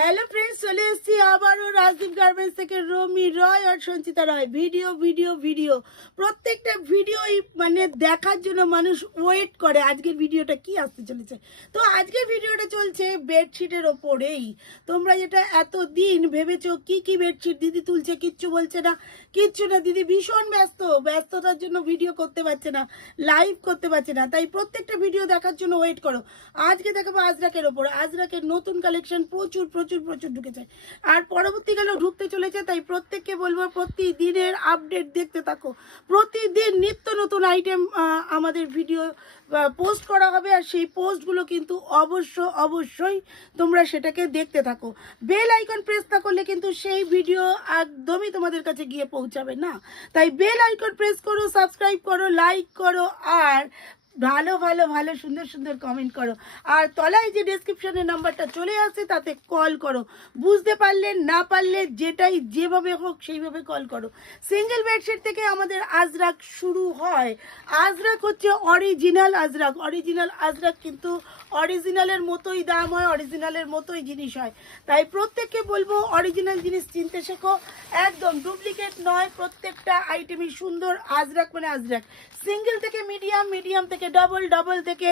Hello friends, চলে এসেছি আবারও রাজদীপ গার্মেন্টস থেকে রমি রয় আর সঞ্চিতা রয়। ভিডিও ভিডিও ভিডিও প্রত্যেকটা ভিডিওই মানে দেখার জন্য মানুষ ওয়েট করে আজকের ভিডিওটা কি আসতে চলেছে। তো আজকের ভিডিওটা চলছে বেডশিটের ওপরেই। তোমরা যেটা এতদিন ভেবেছো কি কি বেডশিট দিদি তুলছে, কিচ্ছু বলছে না, কিচ্ছু না। দিদি ভীষণ ব্যস্ততার জন্য ভিডিও করতে পারছে না, লাইভ করতে পারছে না, তাই প্রত্যেকটা ভিডিও দেখার জন্য ওয়েট করো। আজকে দেখাবো আজরাকের ওপর। আজরাকের নতুন কালেকশন প্রচুর প্রচুর প্রচুর ঢুকেছে আর পরবর্তীকালেও ঢুকতে চলেছে, তাই প্রত্যেককে বলবো প্রতিদিনের আপডেট দেখতে থাকো। প্রতিদিন নিত্য নতুন আইটেম আমাদের ভিডিও পোস্ট করা হবে, আর সেই পোস্টগুলো কিন্তু অবশ্যই তোমরা সেটাকে দেখতে থাকো। বেল আইকন প্রেস না করলে কিন্তু সেই ভিডিও একদমই তোমাদের কাছে গিয়ে পৌঁছাবে না, তাই বেল আইকন প্রেস করো, সাবস্ক্রাইব করো, লাইক করো, আর ভালো ভালো ভালো সুন্দর সুন্দর কমেন্ট করো। আর তলায় যে ডেসক্রিপশনের নাম্বারটা চলে আসে তাতে কল করো। বুঝতে পারলে না পারলে যেটাই যেভাবে হোক সেইভাবে কল করো। সিঙ্গেল বেডশিট থেকে আমাদের আজরাক শুরু হয়। আজরাক হচ্ছে অরিজিনাল আজরাক। অরিজিনাল আজরাক কিন্তু অরিজিনালের মতোই দাম হয়, অরিজিনালের মতোই জিনিস হয়। তাই প্রত্যেককে বলবো অরিজিনাল জিনিস চিনতে শেখো, একদম ডুপ্লিকেট নয়। প্রত্যেকটা আইটেমই সুন্দর। আজরাক মানে আজরাক। সিঙ্গেল থেকে মিডিয়াম, মিডিয়াম থেকে ডবল, ডবল থেকে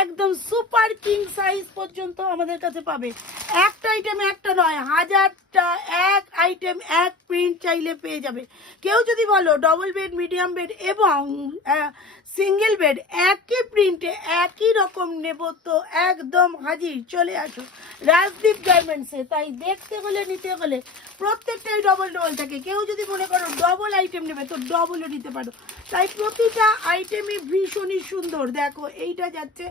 একদম সুপার কিং সাইজ পর্যন্ত আমাদের কাছে পাবে। একটা আইটেম একটা নয়, হাজারটা এক আইটেম এক প্রিন্ট চাইলে পেয়ে যাবে। কেউ যদি বলো ডবল বেড, মিডিয়াম বেড এবং সিঙ্গেল বেড একই প্রিন্টে একই রকম নেব, তো একদম হাজির, চলে আসো রাজদীপ গার্মেন্টসে। তাই দেখতে হলে নিতে হলে প্রত্যেকটাই ডবল ডবল থাকে। কেউ যদি মনে করো ডবল আইটেম নেবে তো ডবলও নিতে পারো। তাই প্রতিটা আইটেমই ভীষণই সুন্দর। দেখো এইটা যাচ্ছে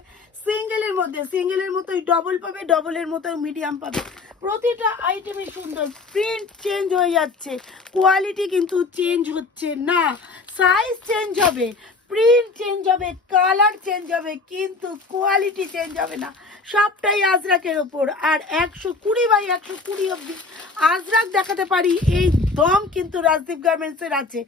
সিঙ্গেলের মধ্যে, সিঙ্গেলের মতোই ডবল পাবে, ডবলের মতোই মিডিয়াম পাবে। প্রতিটা আইটেমই সুন্দর। প্রিন্ট চেঞ্জ হয়ে যাচ্ছে, কোয়ালিটি কিন্তু চেঞ্জ হচ্ছে না। সাইজ চেঞ্জ হবে, প্রিন্ট চেঞ্জ হবে, কালার চেঞ্জ হবে, কিন্তু কোয়ালিটি চেঞ্জ হবে না। সবটাই আজরাকের ওপর। আর 120x120 অবধি আজরাক দেখাতে পারি, এই দম কিন্তু রাজদীপ গার্মেন্টসের আছে।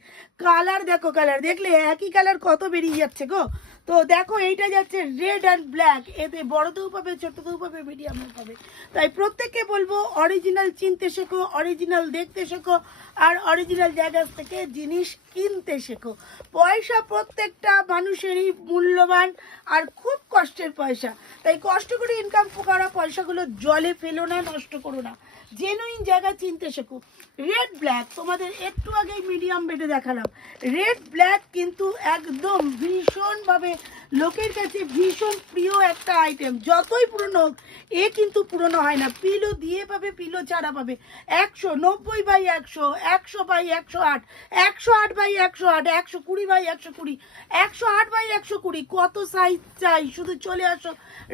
কালার দেখো, কালার দেখলে একই কালার কত বেরিয়ে যাচ্ছে গো। তো দেখো এইটা যাচ্ছে রেড অ্যান্ড ব্ল্যাক। এতে বড়তেও পাবে, ছোটতেও পাবে, মিডিয়ামও পাবে। তাই প্রত্যেককে বলবো অরিজিনাল চিনতে শেখো, অরিজিনাল দেখতে শেখো, আর অরিজিনাল জায়গা থেকে জিনিস কিনতে শেখো। পয়সা প্রত্যেকটা মানুষেরই মূল্যবান আর খুব কষ্টের পয়সা। তাই কষ্ট করে ইনকাম করা পয়সাগুলো জলে ফেলো না, নষ্ট করো না। জেনুইন জায়গা চিনতে শেখো। রেড ব্ল্যাক তোমাদের একটু আগেই মিডিয়াম বেডে দেখালাম। রেড ব্ল্যাক কিন্তু একদম ভীষণভাবে লোকের কাছে ভীষণ প্রিয় একটা আইটেম। যতই পুরনো হোক এ কিন্তু পুরনো হয় না। পিলো দিয়ে পাবে, পিলো ছাড়া পাবে। 190x100, 100x108, 108x108, 120x120, 108x120। কত সাইজ চাই, শুধু চলে আসো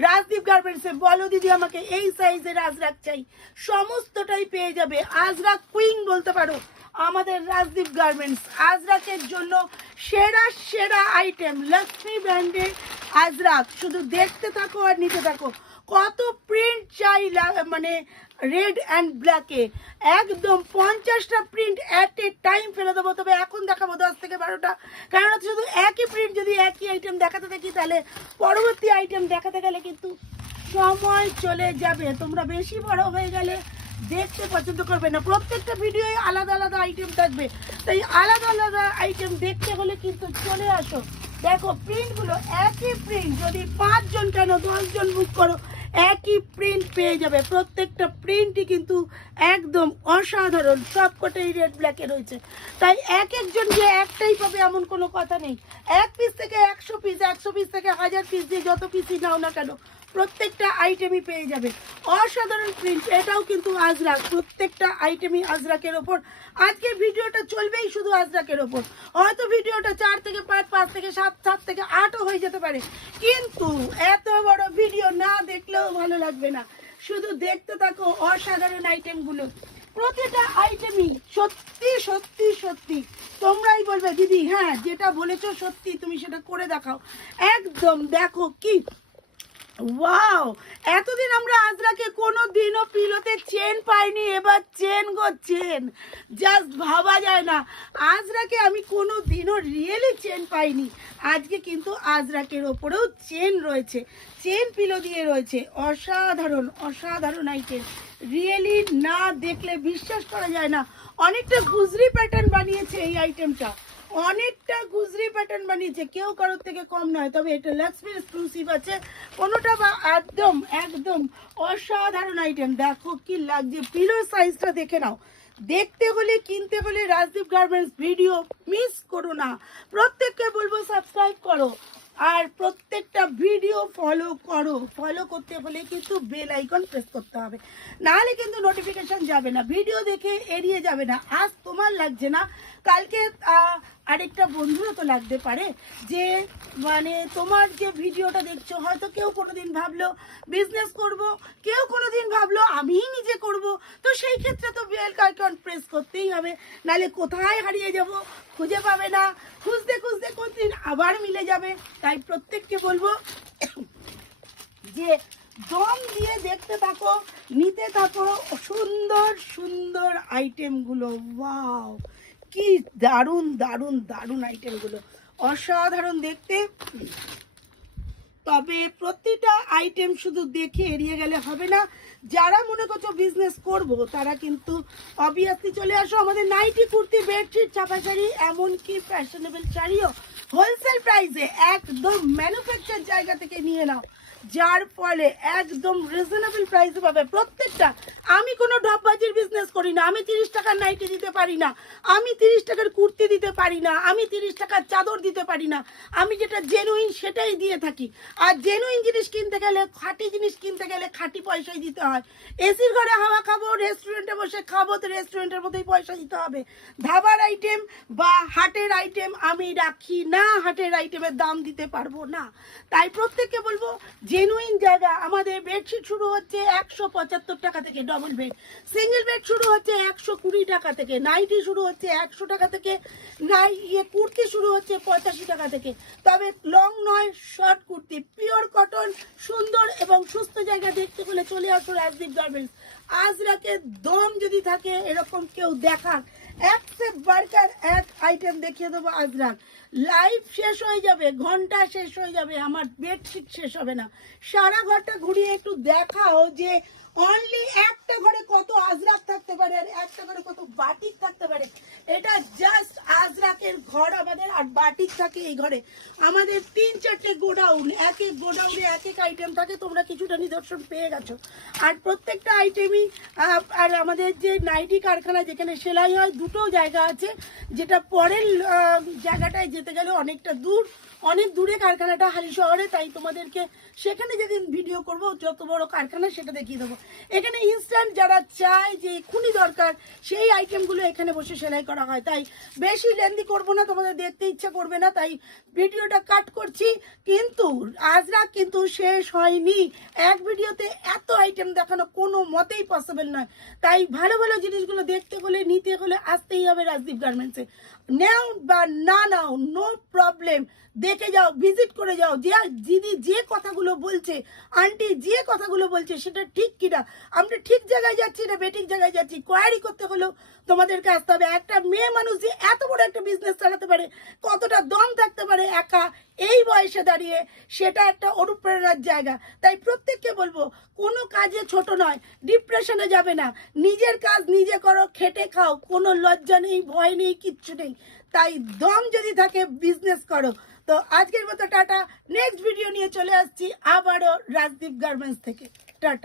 রাজদীপ গার্মেন্টসে, বলো দিদি আমাকে এই সাইজের আজরাক চাই, সমস্তটাই পেয়ে যাবে। আজরাক কুইন বলতে পারো আমাদের রাজদীপ গার্মেন্টস। আজরাকের জন্য সেরা সেরা আইটেম লক্ষ্মী ব্র্যান্ডের আজরাক। শুধু দেখতে থাকো আর নিতে থাকো। কত প্রিন্ট চাই মানে রেড অ্যান্ড ব্ল্যাকে, একদম 50টা প্রিন্ট অ্যাট এ টাইম ফেলে দেবো। তবে এখন দেখাবো 10 থেকে 12টা, কারণ শুধু একই প্রিন্ট যদি একই আইটেম দেখাতে থাকি তাহলে পরবর্তী আইটেম দেখাতে গেলে কিন্তু সময় চলে যাবে। তোমরা বেশি বড় হয়ে গেলে দেখতে পছন্দ করবে না। প্রত্যেকটা ভিডিওয় আলাদা আলাদা আইটেম থাকবে, তাই আলাদা আলাদা আইটেম দেখতে হলে কিন্তু চলে আসো। দেখো প্রিন্টগুলো একই প্রিন্ট, যদি 5 জন কেন 10 জন বুক করো একই প্রিন্ট পেয়ে যাবে। প্রত্যেকটা প্রিন্টই কিন্তু একদম অসাধারণ। সবকটাই রেড ব্ল্যাকে রয়েছে, তাই এক একজন যে একটাই পাবে এমন কোনো কথা নেই। 1 পিস থেকে 100 পিস, 100 পিস থেকে 1000 পিস, দিয়ে যত পিসই নাও না কেন প্রত্যেকটা আইটেমই পেয়ে যাবে। অসাধারণ প্রিন্ট। এটাও কিন্তু আজরাক। প্রত্যেকটা আইটেমই আজরাকের ওপর। আজকের ভিডিওটা চলবেই শুধু আজরাকের ওপর। হয়তো ভিডিওটা 4 থেকে 5, 5 থেকে 7, 7 থেকে 8ও হয়ে যেতে পারে, কিন্তু এত বড় ভিডিও না দেখলেও ভালো লাগবে না। শুধু দেখতে থাকো অসাধারণ আইটেমগুলো। প্রতিটা আইটেমই সত্যি সত্যি সত্যি তোমরাই বলবে দিদি হ্যাঁ যেটা বলেছো সত্যি, তুমি সেটা করে দেখাও। একদম দেখো কি ওয়াও, এতদিন আমরা আজরাকে কোনো দিনও পিলোতে চেন পাইনি, এবার চেন গো চেন, জাস্ট ভাবা যায় না। আজরাকে আমি কোনো দিনও রিয়েলি চেন পাইনি, আজকে কিন্তু আজরাকের ওপরেও চেন রয়েছে, চেন পিলো দিয়ে রয়েছে। অসাধারণ অসাধারণ আইটেম, রিয়েলি না দেখলে বিশ্বাস করা যায় না। অনেকটা গুজরি প্যাটার্ন বানিয়েছে এই আইটেমটা, অনেকটা গুজরি প্যাটার্ন বানিয়েছে, কেউ কারোর থেকে কম নয়। তবে এটা লাক্সমি এক্সক্লুসিভ আছে, কোনোটা বা একদম একদম অসাধারণ আইটেম। দেখো কি লাগছে, পিলোর সাইজটা দেখে নাও। দেখতে হলে কিনতে হলে রাজদীপ গার্মেন্টস ভিডিও মিস করো না। প্রত্যেককে বলবো সাবস্ক্রাইব করো, আর প্রত্যেকটা ভিডিও ফলো করো। ফলো করতে হলে কিন্তু বেল আইকন প্রেস করতে হবে, নাহলে কিন্তু নোটিফিকেশন যাবে না, ভিডিও দেখে এড়িয়ে যাবে না। আজ তোমার লাগছে না, কালকে আরেকটা বন্ধুরও তো লাগতে পারে, যে মানে তোমার যে ভিডিওটা দেখছো, হয়তো কেউ কোনোদিন ভাবলো বিজনেস করব, কেউ কোনোদিন ভাবলো আমিই নিজে করব, তো সেই ক্ষেত্রে তো বেল আইকন প্রেস করতেই হবে, নাহলে কোথায় হারিয়ে যাব, খুঁজে পাবে না, খুঁজতে খুঁজতে কোনদিন আবার মিলে যাবে। তাই প্রত্যেককে বলবো যে দম দিয়ে দেখতে থাকো, নিতে থাকো সুন্দর সুন্দর আইটেমগুলো। ওয়াও, কি দারুণ দারুণ দারুণ আইটেমগুলো, অসাধারণ দেখতে। তবে প্রতিটা আইটেম শুধু দেখে এড়িয়ে গেলে হবে না, যারা মনে করছো বিজনেস করব তারা কিন্তু অবভিয়াসলি চলে আসো আমাদের নাইটি, কুর্তি, বেডশিট, চাপা শাড়ি, এমনকি ফ্যাশনেবল শাড়িও হোলসেল প্রাইসে একদম ম্যানুফ্যাকচার জায়গা থেকে নিয়ে নাও, যার ফলে একদম রিজনেবল প্রাইসে পাবে প্রত্যেকটা। আমি কোনো ঢপবাজির বিজনেস করি না, আমি 30 টাকার নাইটি দিতে পারি না, আমি 30 টাকার কুর্তি দিতে পারি না, আমি 30 টাকার চাদর দিতে পারি না, আমি যেটা জেনুইন সেটাই দিয়ে থাকি। আর জেনুইন জিনিস কিনতে গেলে, খাঁটি জিনিস কিনতে গেলে খাঁটি পয়সাই দিতে হয়। এসির ঘরে হাওয়া খাবো, রেস্টুরেন্টে বসে খাবো, তো রেস্টুরেন্টের মধ্যেই পয়সা দিতে হবে। ধাবার আইটেম বা হাটের আইটেম আমি রাখি না, হাটের আইটেমের দাম দিতে পারবো না। তাই প্রত্যেককে বলবো জেনুইন জায়গা। আমাদের বেডশিট শুরু হচ্ছে 175 টাকা থেকে, ডবল বেড, সিঙ্গেল বেড শুরু হচ্ছে 120 টাকা থেকে, নাইটি শুরু হচ্ছে 100 টাকা থেকে, কুর্তি শুরু হচ্ছে 85 টাকা থেকে। তবে লং নয়, শর্ট কুর্তি, পিওর কটন, সুন্দর এবং সুস্থ জায়গা দেখতে হলে চলে আসো রাজদীপ গার্মেন্টস। আজরাকে দম যদি থাকে এরকম কেউ দেখার, এক সে বার্কার এক আইটেম দেখিয়ে দেবো আজরাক, লাইভ শেষ হয়ে যাবে, ঘন্টা শেষ হয়ে যাবে, আমার বেডশিট শেষ হবে না। সারা ঘরটা ঘুরিয়ে একটু দেখাও যে অনলি একটা ঘরে কত আজরাক থাকতে পারে, আর একটা ঘরে কত বাটিক থাকতে পারে। এটা জাস্ট আজরাকের ঘর আমাদের, আর বাটিক থাকে এই ঘরে। আমাদের 3-4টে গোডাউন, এক এক গোডাউনে এক এক আইটেম থাকে, তোমরা কিছুটা নিদর্শন পেয়ে গেছো। আর প্রত্যেকটা আইটেমই, আর আমাদের যে নাইটি কারখানা যেখানে সেলাই হয়, দুটো জায়গা আছে, যেটা পরের জায়গাটায় যেতে গেলে অনেকটা দূর, অনেক দূরে কারখানাটা হালি শহরে। তাই তোমাদেরকে সেখানে যেদিন ভিডিও করব যত বড় কারখানা সেটা দেখিয়ে দেবো। এখানে ইনস্ট্যান্ট যারা চায় যে এক্ষুনি দরকার, সেই আইটেমগুলো এখানে বসে সেলাই করা হয়। তাই বেশি লেন্দি করবো না, তোমাদের দেখতে ইচ্ছা করবে না, তাই ভিডিওটা কাট করছি। কিন্তু আজরাক কিন্তু শেষ হয়নি, এক ভিডিওতে এত আইটেম দেখানো কোনো মতেই পসিবল নয়। তাই ভালো ভালো জিনিসগুলো দেখতে হলে, নিতে হলে আসতেই হবে রাজদীপ গার্মেন্টসে। নাও বা না নাও, নো প্রবলেম, দেখে যাও, ভিজিট করে যাও, যে দিদি যে কথাগুলো বলছে, আন্টি যে কথাগুলো বলছে সেটা ঠিক কিনা, আমরা ঠিক জায়গায় যাচ্ছি না বেঠিক জায়গায় যাচ্ছি, কোয়ারি করতে হলেও তোমাদেরকে আসতে হবে। একটা মেয়ে মানুষ যে এত বড় একটা বিজনেস চালাতে পারে, কতটা দম থাকতে পারে একা এই বয়সে দাঁড়িয়ে, সেটা একটা অনুপ্রেরণার জায়গা। তাই প্রত্যেককে বলবো কোনো কাজে ছোট নয়, ডিপ্রেশনে যাবে না, নিজের কাজ নিজে করো, খেটে খাও, কোনো লজ্জা নেই, ভয় নেই, কিচ্ছু নেই। তাই দম যদি থাকে বিজনেস করো। তো আজকের মতো টাটা, নেক্সট ভিডিও নিয়ে চলে আসছি আবারও রাজদীপ গার্মেন্টস থেকে। টাটা।